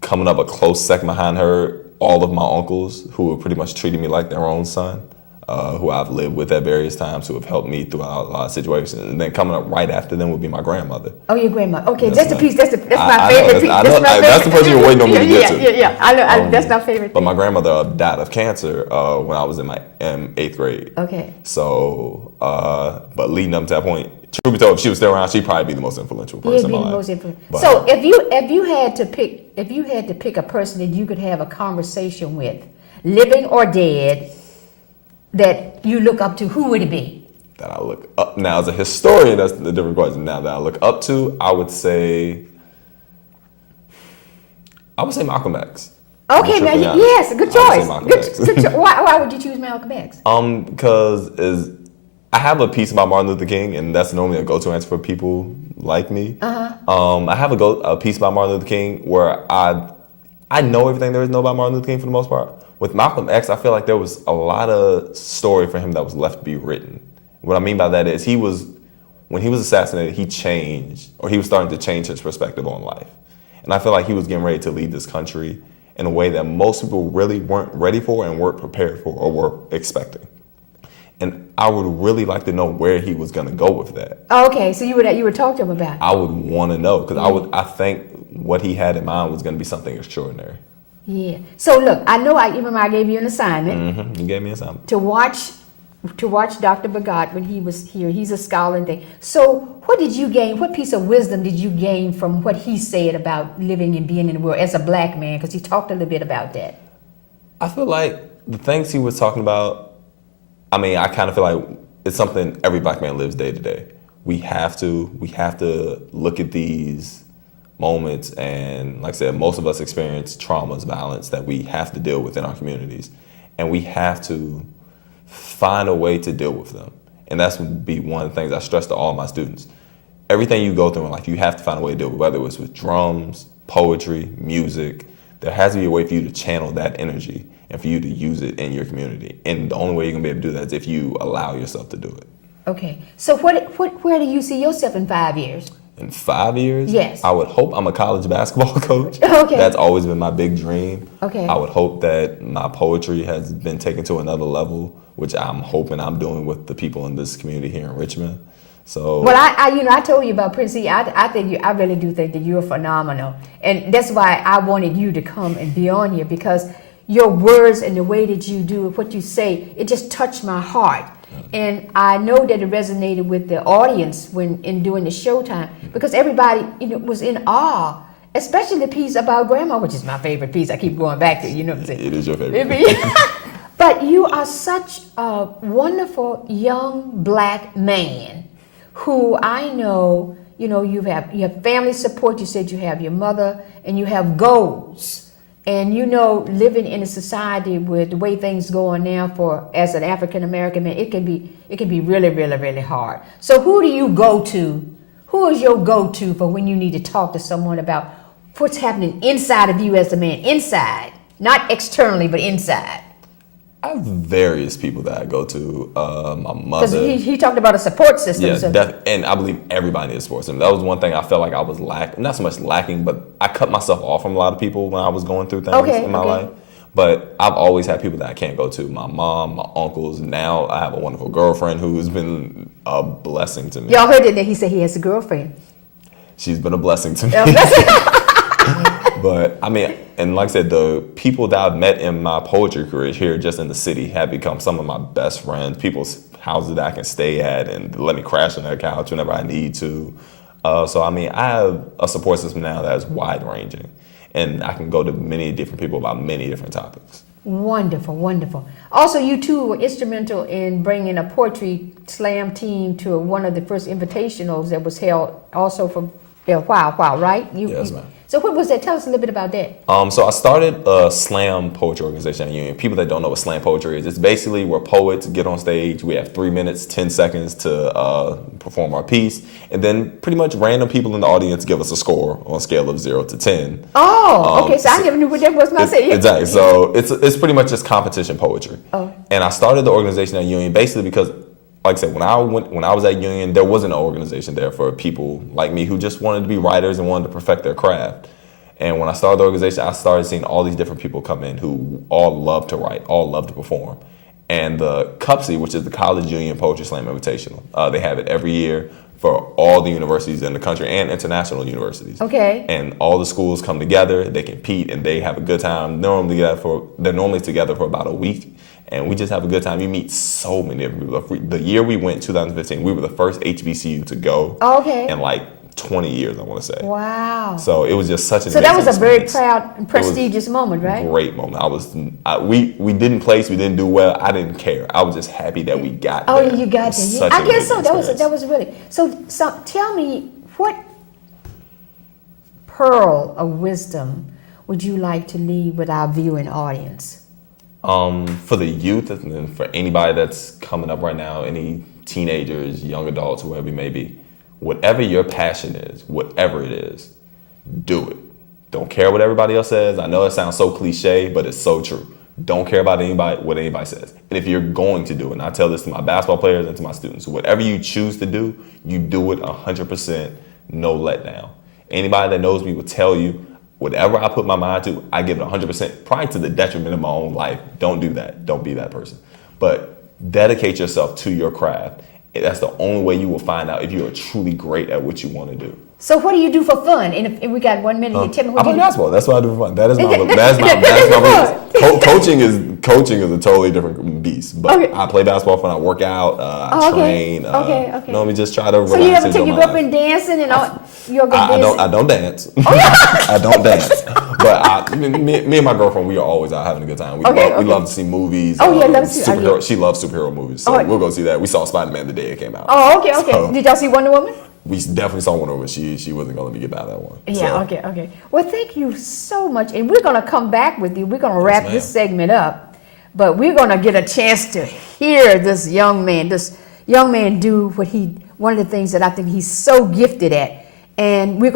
Coming up a close second behind her, all of my uncles who were pretty much treating me like their own son. Who I've lived with at various times, who have helped me throughout a lot of situations. And then coming up right after them would be my grandmother. Oh, your grandmother. Okay, that's the ma'am. piece. That's my favorite piece. That's the person you're waiting on me to get to. Yeah. I know. That's my favorite. But my grandmother died of cancer when I was in my 8th grade. Okay. So, but leading up to that point, truth be told, if she was still around, she'd probably be the most influential person in my life. So, if you had to pick a person that you could have a conversation with, living or dead, that you look up to, who would it be? That I look up now as a historian, that's the different question. Now that I look up to, I would say Malcolm X. Okay, man. Yes, good choice. Good choice. Why would you choose Malcolm X? Because I have a piece about Martin Luther King, and that's normally a go-to answer for people like me. I have a piece about Martin Luther King where I know everything there is to know about Martin Luther King for the most part. With Malcolm X, I feel like there was a lot of story for him that was left to be written. What I mean by that is when he was assassinated, he changed, or he was starting to change his perspective on life. And I feel like he was getting ready to lead this country in a way that most people really weren't ready for and weren't prepared for or were expecting. And I would really like to know where he was going to go with that. Okay, so you would talk to him about it. I would want to know, because I think what he had in mind was going to be something extraordinary. Yeah. So look, I know. I remember I gave you an assignment. You gave me an assignment to watch to watch Dr. Bagat when he was here. He's a scholar and thing. So what did you gain? What piece of wisdom did you gain from what he said about living and being in the world as a black man? Because he talked a little bit about that. I feel like the things he was talking about, I mean, I kind of feel like it's something every black man lives day to day. We have to look at these moments, and like I said, most of us experience traumas, violence that we have to deal with in our communities, and we have to find a way to deal with them. And that's would be one of the things I stress to all my students. Everything you go through in life, you have to find a way to deal with, whether it's with drums, poetry, music. There has to be a way for you to channel that energy and for you to use it in your community. And the only way you're gonna be able to do that is if you allow yourself to do it. Okay. So where do you see yourself in 5 years? In 5 years, Yes. I would hope I'm a college basketball coach. Okay. That's always been my big dream. Okay. I would hope that my poetry has been taken to another level, which I'm hoping I'm doing with the people in this community here in Richmond. So, Well, I told you about Prince E. I really do think that you're phenomenal, and that's why I wanted you to come and be on here, because your words and the way that you do it, what you say, it just touched my heart. And I know that it resonated with the audience when in doing the showtime, because everybody was in awe, especially the piece about grandma, which is my favorite piece. I keep going back to, you know what I'm saying? it is your favorite. But you are such a wonderful young black man who I know, you have family support. You said you have your mother and you have goals. And living in a society with the way things go on now as an African American man, it can be really, really, really hard. So who do you go to? Who is your go-to for when you need to talk to someone about what's happening inside of you as a man? Inside, not externally, but inside. I have various people that I go to. My Because mother. he talked about a support system. Yeah, so- and I believe everybody needs a support system. That was one thing I felt like I was not so much lacking, but I cut myself off from a lot of people when I was going through things in my life. But I've always had people that I can't go to. My mom, my uncles. Now I have a wonderful girlfriend who's been a blessing to me. Y'all heard it that he said he has a girlfriend. She's been a blessing to me. That's But I mean, and like I said, the people that I've met in my poetry career here just in the city have become some of my best friends. People's houses that I can stay at and let me crash on their couch whenever I need to. So I mean, I have a support system now that is wide ranging, and I can go to many different people about many different topics. Wonderful, wonderful. Also, you two were instrumental in bringing a poetry slam team to one of the first invitationals that was held also for a while, right? Yes, ma'am. So what was that? Tell us a little bit about that. So I started a slam poetry organization at Union. People that don't know what slam poetry is, it's basically where poets get on stage. We have 3 minutes, 10 seconds to perform our piece. And then pretty much random people in the audience give us a score on a scale of 0 to 10. Oh, okay. So I never knew what that was myself. Exactly. So it's pretty much just competition poetry. Oh. And I started the organization at Union basically because, like I said, when I was at Union, there wasn't an organization there for people like me who just wanted to be writers and wanted to perfect their craft. And when I started the organization, I started seeing all these different people come in who all love to write, all love to perform. And the CUPSI, which is the College Union Poetry Slam Invitational, they have it every year for all the universities in the country and international universities. Okay. And all the schools come together, they compete, and they have a good time. They're normally together for about a week. And we just have a good time. You meet so many different people. The year we went, 2015, we were the first HBCU to go. Okay. In like 20 years, I want to say. Wow. So it was just such an So that was amazing a very experience. proud and prestigious moment, right? Great moment. We didn't place, we didn't do well. I didn't care. I was just happy that we got there. Oh, you got It was there. such I an guess so. amazing That was really. So tell me, what pearl of wisdom would you like to leave with our viewing audience? For the youth and for anybody that's coming up right now, any teenagers, young adults, whoever you may be, whatever your passion is, whatever it is, do it. Don't care what everybody else says. I know it sounds so cliche, but it's so true. Don't care about what anybody says. And if you're going to do it, and I tell this to my basketball players and to my students, whatever you choose to do, you do it 100%, no letdown. Anybody that knows me will tell you, whatever I put my mind to, I give it 100%, probably to the detriment of my own life. Don't do that. Don't be that person. But dedicate yourself to your craft. That's the only way you will find out if you are truly great at what you want to do. So what do you do for fun? And if we got 1 minute here, tell me I what play you do. basketball. That's what I do for fun. That is my That's business. Coaching is a totally different beast. But Okay. I play basketball for fun. I work out. I train. Okay. Normally just try to relax. So you ever and take enjoy your my life. girlfriend dancing and all? You're good I dancing? don't dance. I don't dance. But me and my girlfriend, we are always out having a good time. We Okay. love to see movies. Oh, yeah, love to see- superhero. yeah. She loves superhero movies, so Oh, we'll go see that. We saw Spider-Man the day it came out. Oh, okay. So- Did y'all see Wonder Woman? We definitely saw one over. She wasn't gonna let me get out of that one. Yeah, So, okay. Well, thank you so much. And we're going to come back with you. We're going to wrap ma'am. this segment up. But we're going to get a chance to hear this young man do one of the things that I think he's so gifted at. And you're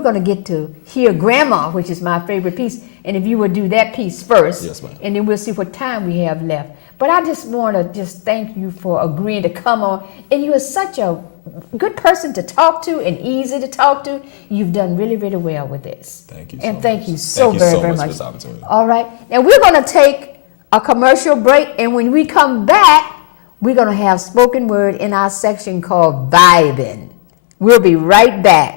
going to get to hear Grandma, which is my favorite piece. And if you would do that piece first, Yes, ma'am. and then we'll see what time we have left. But I just want to just thank you for agreeing to come on. And you are such a good person to talk to and easy to talk to. You've done really, really well with this. Thank you. And so thank much. you so Thank you very, so very much much. for this opportunity. All right. Now we're going to take a commercial break. And when we come back, we're going to have spoken word in our section called Vibing. We'll be right back.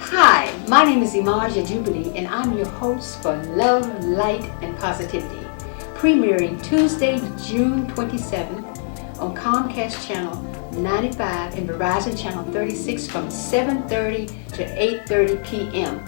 Hi, my name is Imaja Jubilee, and I'm your host for Love, Light, and Positivity, premiering Tuesday, June 27th on Comcast Channel 95 and Verizon Channel 36 from 7:30 to 8:30 p.m.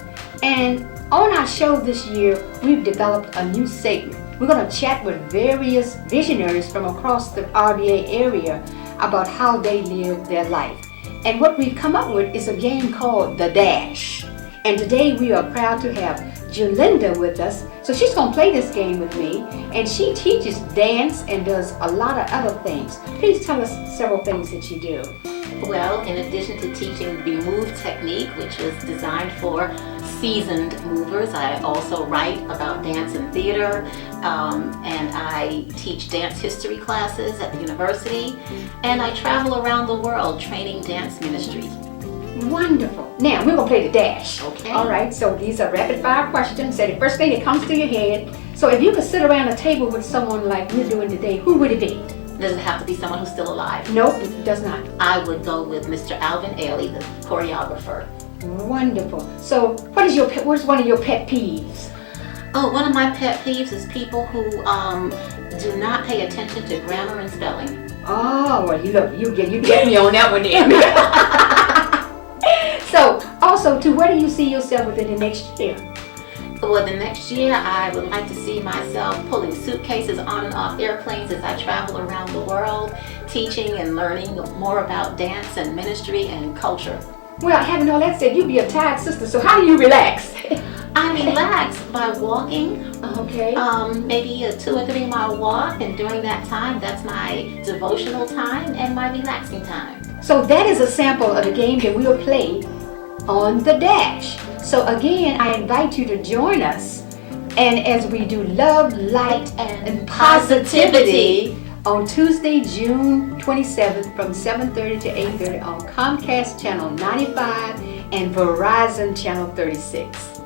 And on our show this year, we've developed a new segment. We're going to chat with various visionaries from across the RVA area about how they live their life. And what we've come up with is a game called The Dash. And today we are proud to have Jolinda with us. So she's going to play this game with me. And she teaches dance and does a lot of other things. Please tell us several things that you do. Well, in addition to teaching the move technique, which was designed for seasoned movers, I also write about dance and theater, and I teach dance history classes at the university, and I travel around the world training dance ministries. Wonderful. Now we're going to play The Dash. Okay. All right, so these are rapid fire questions. So the first thing that comes to your head. So if you could sit around a table with someone like we're doing today, who would it be? Does it have to be someone who's still alive? Nope, it does not. I would go with Mr. Alvin Ailey, the choreographer. Wonderful. So what's one of your pet peeves? Oh, one of my pet peeves is people who do not pay attention to grammar and spelling. Oh, well, you get me on that one then. So, also, where do you see yourself within the next year? Well, the next year, I would like to see myself pulling suitcases on and off airplanes as I travel around the world, teaching and learning more about dance and ministry and culture. Well, having all that said, you'd be a tired sister, so how do you relax? I relax by walking, Okay. maybe a 2 or 3 mile walk, and during that time, that's my devotional time and my relaxing time. So that is a sample of the game that we'll play on The Dash. So again, I invite you to join us, and as we do Love, Light, and Positivity on Tuesday, June 27th from 7:30 to 8:30 on Comcast Channel 95 and Verizon Channel 36.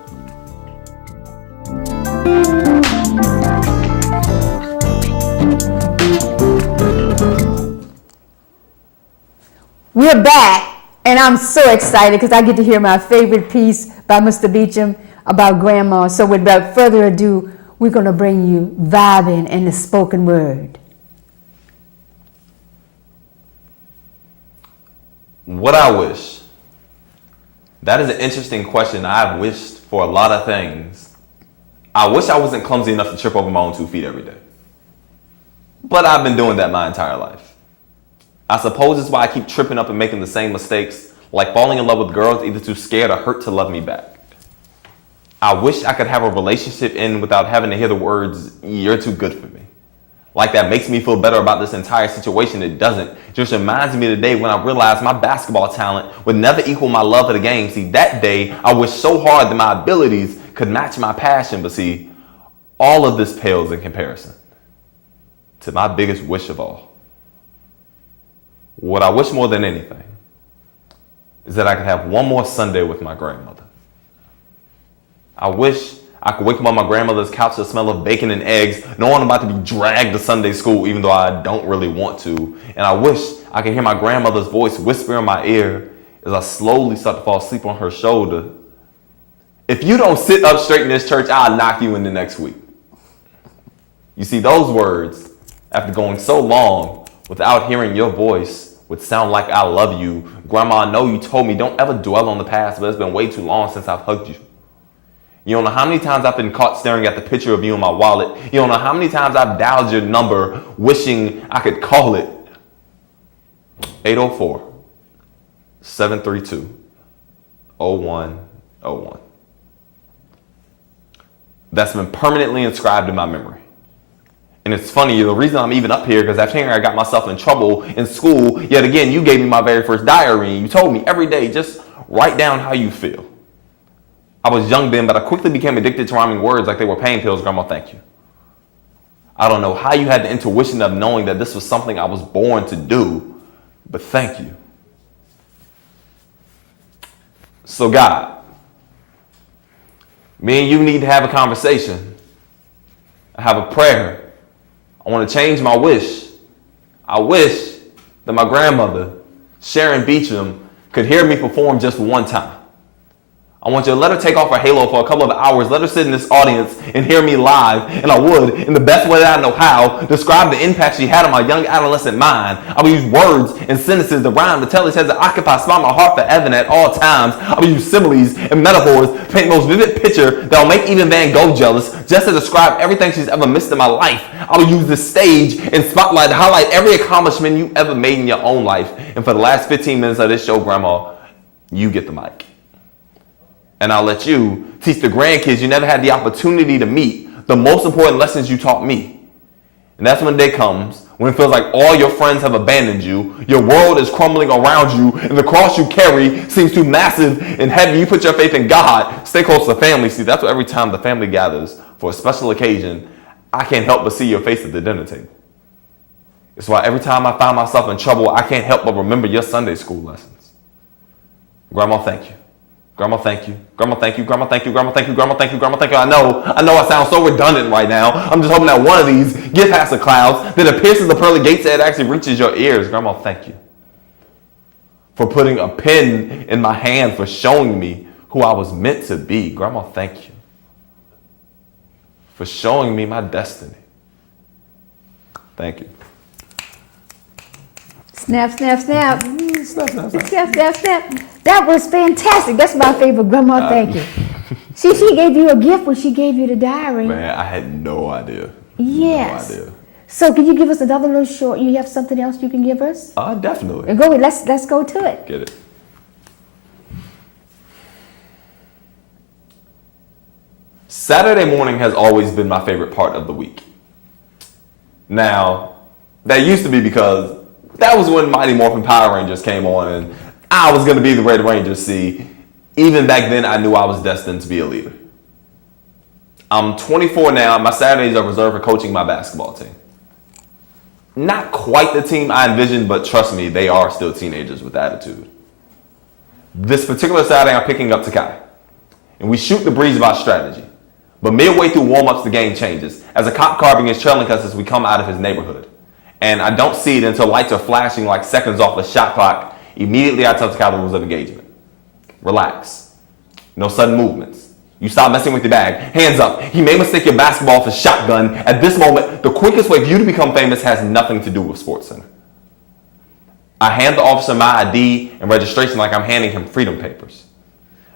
We're back, and I'm so excited because I get to hear my favorite piece by Mr. Beecham about Grandma. So without further ado, we're going to bring you Vibing and the Spoken Word. What I wish. That is an interesting question. I've wished for a lot of things. I wish I wasn't clumsy enough to trip over my own 2 feet every day. But I've been doing that my entire life. I suppose it's why I keep tripping up and making the same mistakes, like falling in love with girls either too scared or hurt to love me back. I wish I could have a relationship end without having to hear the words, "You're too good for me." like that makes me feel better about this entire situation. It doesn't. It just reminds me of the day when I realized my basketball talent would never equal my love of the game. See, that day, I wished so hard that my abilities could match my passion. But see, all of this pales in comparison to my biggest wish of all. What I wish more than anything is that I could have one more Sunday with my grandmother. I wish I could wake up on my grandmother's couch to the smell of bacon and eggs, knowing I'm about to be dragged to Sunday school, even though I don't really want to. And I wish I could hear my grandmother's voice whisper in my ear as I slowly start to fall asleep on her shoulder. If you don't sit up straight in this church, I'll knock you in the next week. You see, those words, after going so long without hearing your voice, would sound like I love you. Grandma, I know you told me don't ever dwell on the past, but it's been way too long since I've hugged you. You don't know how many times I've been caught staring at the picture of you in my wallet. You don't know how many times I've dialed your number wishing I could call it. 804-732-0101. That's been permanently inscribed in my memory. And it's funny, the reason I'm even up here, because after hearing I got myself in trouble in school, yet again, you gave me my very first diary, and you told me every day, just write down how you feel. I was young then, but I quickly became addicted to rhyming words like they were pain pills. Grandma, thank you. I don't know how you had the intuition of knowing that this was something I was born to do, but thank you. So God, me and you need to have a conversation. I have a prayer. I want to change my wish. I wish that my grandmother, Sharon Beecham, could hear me perform just one time. I want you to let her take off her halo for a couple of hours. Let her sit in this audience and hear me live. And I would, in the best way that I know how, describe the impact she had on my young adolescent mind. I would use words and sentences to rhyme, to tell each other to occupy, smile my heart forever and at all times. I would use similes and metaphors, paint the most vivid picture that will make even Van Gogh jealous, just to describe everything she's ever missed in my life. I would use this stage and spotlight to highlight every accomplishment you ever made in your own life. And for the last 15 minutes of this show, Grandma, you get the mic. And I'll let you teach the grandkids you never had the opportunity to meet the most important lessons you taught me. And that's when the day comes, when it feels like all your friends have abandoned you, your world is crumbling around you, and the cross you carry seems too massive and heavy. You put your faith in God, stay close to family. See, that's what every time the family gathers for a special occasion, I can't help but see your face at the dinner table. It's why every time I find myself in trouble, I can't help but remember your Sunday school lessons. Grandma, thank you. Grandma, thank you. Grandma, thank you. Grandma, thank you. Grandma, thank you. Grandma, thank you. Grandma, thank you. I know I sound so redundant right now. I'm just hoping that one of these get past the clouds, that it pierces the pearly gates, that it actually reaches your ears. Grandma, thank you for putting a pen in my hand, for showing me who I was meant to be. Grandma, thank you for showing me my destiny. Thank you. Snap, snap, snap. Snap, snap, snap. Snap, snap, snap. That was fantastic. That's my favorite. Grandma, thank you. See, she gave you a gift when she gave you the diary. Man, I had no idea. Yes. No idea. So can you give us another little short? You have something else you can give us? Definitely. Go ahead. Let's go to it. Get it. Saturday morning has always been my favorite part of the week. Now, that used to be because that was when Mighty Morphin Power Rangers came on and I was going to be the Red Ranger. See, even back then I knew I was destined to be a leader. I'm 24 now. My Saturdays are reserved for coaching my basketball team. Not quite the team I envisioned, but trust me, they are still teenagers with attitude. This particular Saturday, I'm picking up Takai, and we shoot the breeze about strategy. But midway through warm-ups, the game changes as a cop car begins trailing us as we come out of his neighborhood. And I don't see it until lights are flashing like seconds off a shot clock. Immediately, I tell Takai the rules of engagement. Relax. No sudden movements. You stop messing with your bag. Hands up. He may mistake your basketball for shotgun. At this moment, the quickest way for you to become famous has nothing to do with SportsCenter. I hand the officer my ID and registration like I'm handing him freedom papers.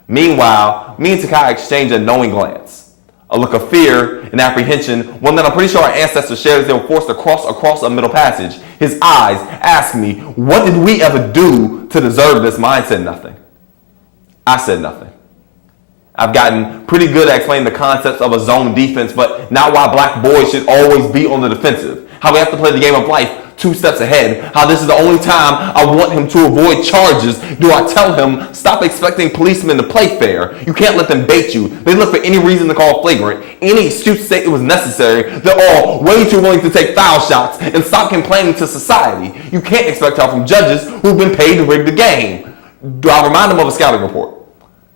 Meanwhile, me and Takai exchange a knowing glance. A look of fear and apprehension, one that I'm pretty sure our ancestors shared as they were forced to cross across a middle passage. His eyes ask me, what did we ever do to deserve this? Mine said nothing. I said nothing. I've gotten pretty good at explaining the concepts of a zone defense, but not why black boys should always be on the defensive. how we have to play the game of life 2 steps ahead, how this is the only time I want him to avoid charges. Do I tell him, stop expecting policemen to play fair? You can't let them bait you. They look for any reason to call flagrant, any excuse to say it was necessary. They're all way too willing to take foul shots and stop complaining to society. You can't expect help from judges who've been paid to rig the game. Do I remind him of a scouting report?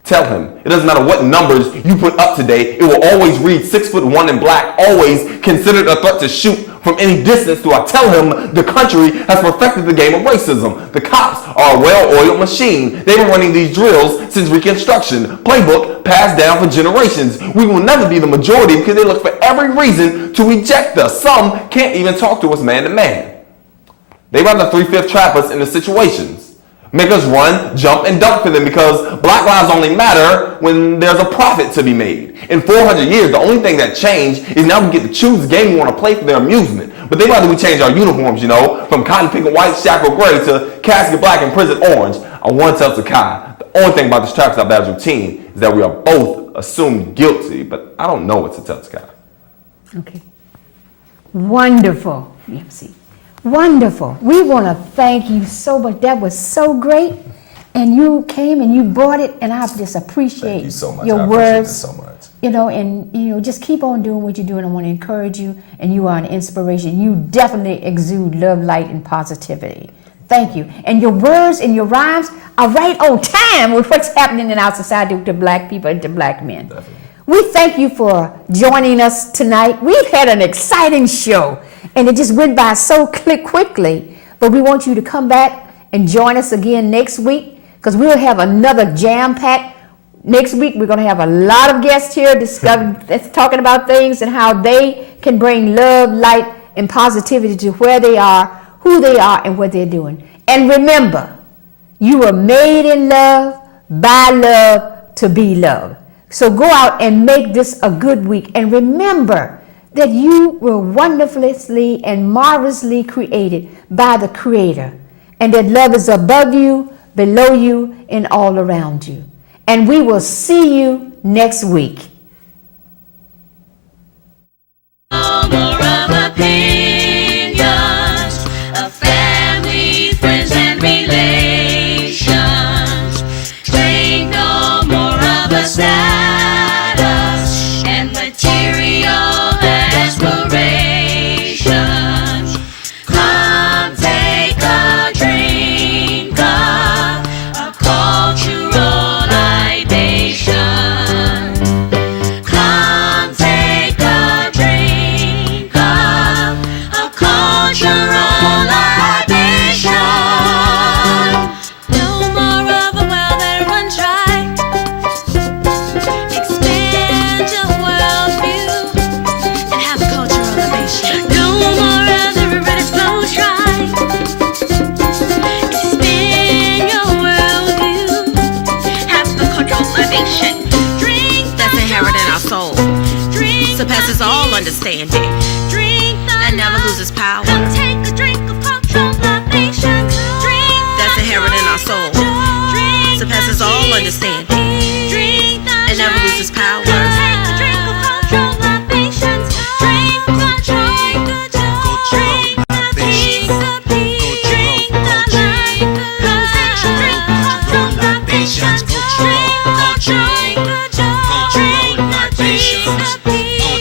Tell him, it doesn't matter what numbers you put up today, it will always read 6'1" in black, always considered a threat to shoot from any distance. Do I tell him the country has perfected the game of racism? The cops are a well-oiled machine. They've been running these drills since Reconstruction. Playbook passed down for generations. We will never be the majority because they look for every reason to eject us. Some can't even talk to us man to man. They rather 3/5 trap us into situations. Make us run, jump, and dunk for them because black lives only matter when there's a profit to be made. In 400 years, the only thing that changed is now we get to choose the game we want to play for their amusement. But they rather we change our uniforms, from cotton pink and white, shackled gray to casket black and prison orange. I want to tell Sakai, the only thing about this Trap Stop Badge routine is that we are both assumed guilty, but I don't know what to tell Sakai. Okay. Wonderful. See. Wonderful. We want to thank you so much. That was so great. And you came and you brought it, and I just appreciate Thank you so much. your I appreciate words. this so much. And just keep on doing what you're doing. I want to encourage you, and you are an inspiration. You definitely exude love, light, and positivity. Thank you. And your words and your rhymes are right on time with what's happening in our society to black people and to black men. Definitely. We thank you for joining us tonight. We've had an exciting show, and it just went by so quickly. But we want you to come back and join us again next week, because we'll have another jam-packed. Next week, we're going to have a lot of guests here talking about things and how they can bring love, light, and positivity to where they are, who they are, and what they're doing. And remember, you were made in love, by love, to be loved. So go out and make this a good week. And remember that you were wonderfully and marvelously created by the Creator. And that love is above you, below you, and all around you. And we will see you next week. No more of opinions of family, friends, and relations. Drink no more of a status and material aspirations. Come take a drink of a cultural libation. Come take a drink of a cultural libation. No more of a well that runs dry. Expand your worldview and have a cultural libation. No more of the river that flows dry. Expand your worldview, have a cultural libation. Drink that's inherent in our soul, surpasses all understanding, and never loses power. Come take a drink of cultural libation. That's inherent in our soul, surpasses all understanding, and never loses power. Come take a drink of cultural libation. Drink the joy, drink the peace, drink the light. Come take a drink of cultural libation. Drink the joy, drink the peace,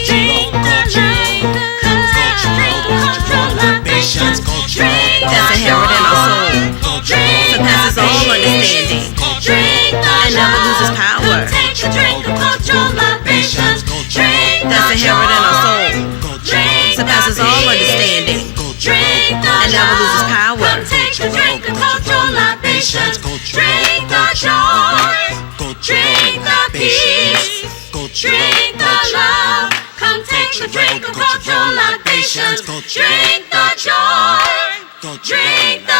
drink the light. Come take a drink of cultural libation. That's inherent in our soul, surpasses all understanding, and never loses power. Take a drink of cultural libation. That's inherent in our soul, surpasses all understanding, and never loses power. Take a drink of cultural libation. Drink the joy, drink the peace, drink the love. Come take a drink of cultural libation. Drink the joy, drink the